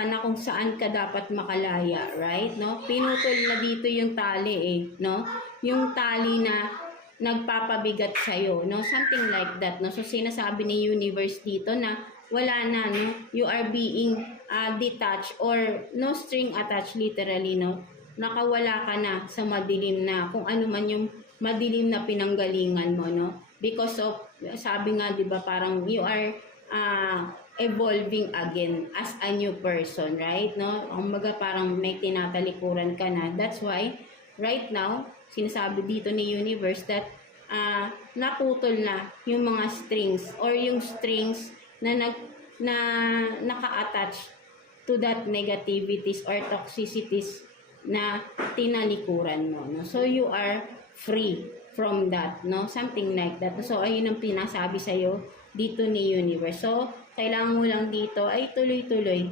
ka na kung saan ka dapat makalaya, right? No? Pinutol na dito yung tali eh, no? Yung tali na nagpapabigat sa'yo, no? Something like that, no? So, sinasabi ni universe dito na wala na, no? You are being detached or no string attached literally, no? Nakawala ka na sa madilim na, kung ano man yung madilim na pinanggalingan mo, no? Because of, sabi nga, di ba, parang you are evolving again as a new person, right? No? Kumbaga parang may tinatalikuran ka na. That's why, right now, sinasabi dito ni universe that naputol na yung mga strings or yung strings na naka-attach to that negativities or toxicities na tinalikuran mo, no? So you are free from that, no? Something like that. So ayun ang pinasabi sa iyo dito ni universe. So kailangan mo lang dito ay tuloy-tuloy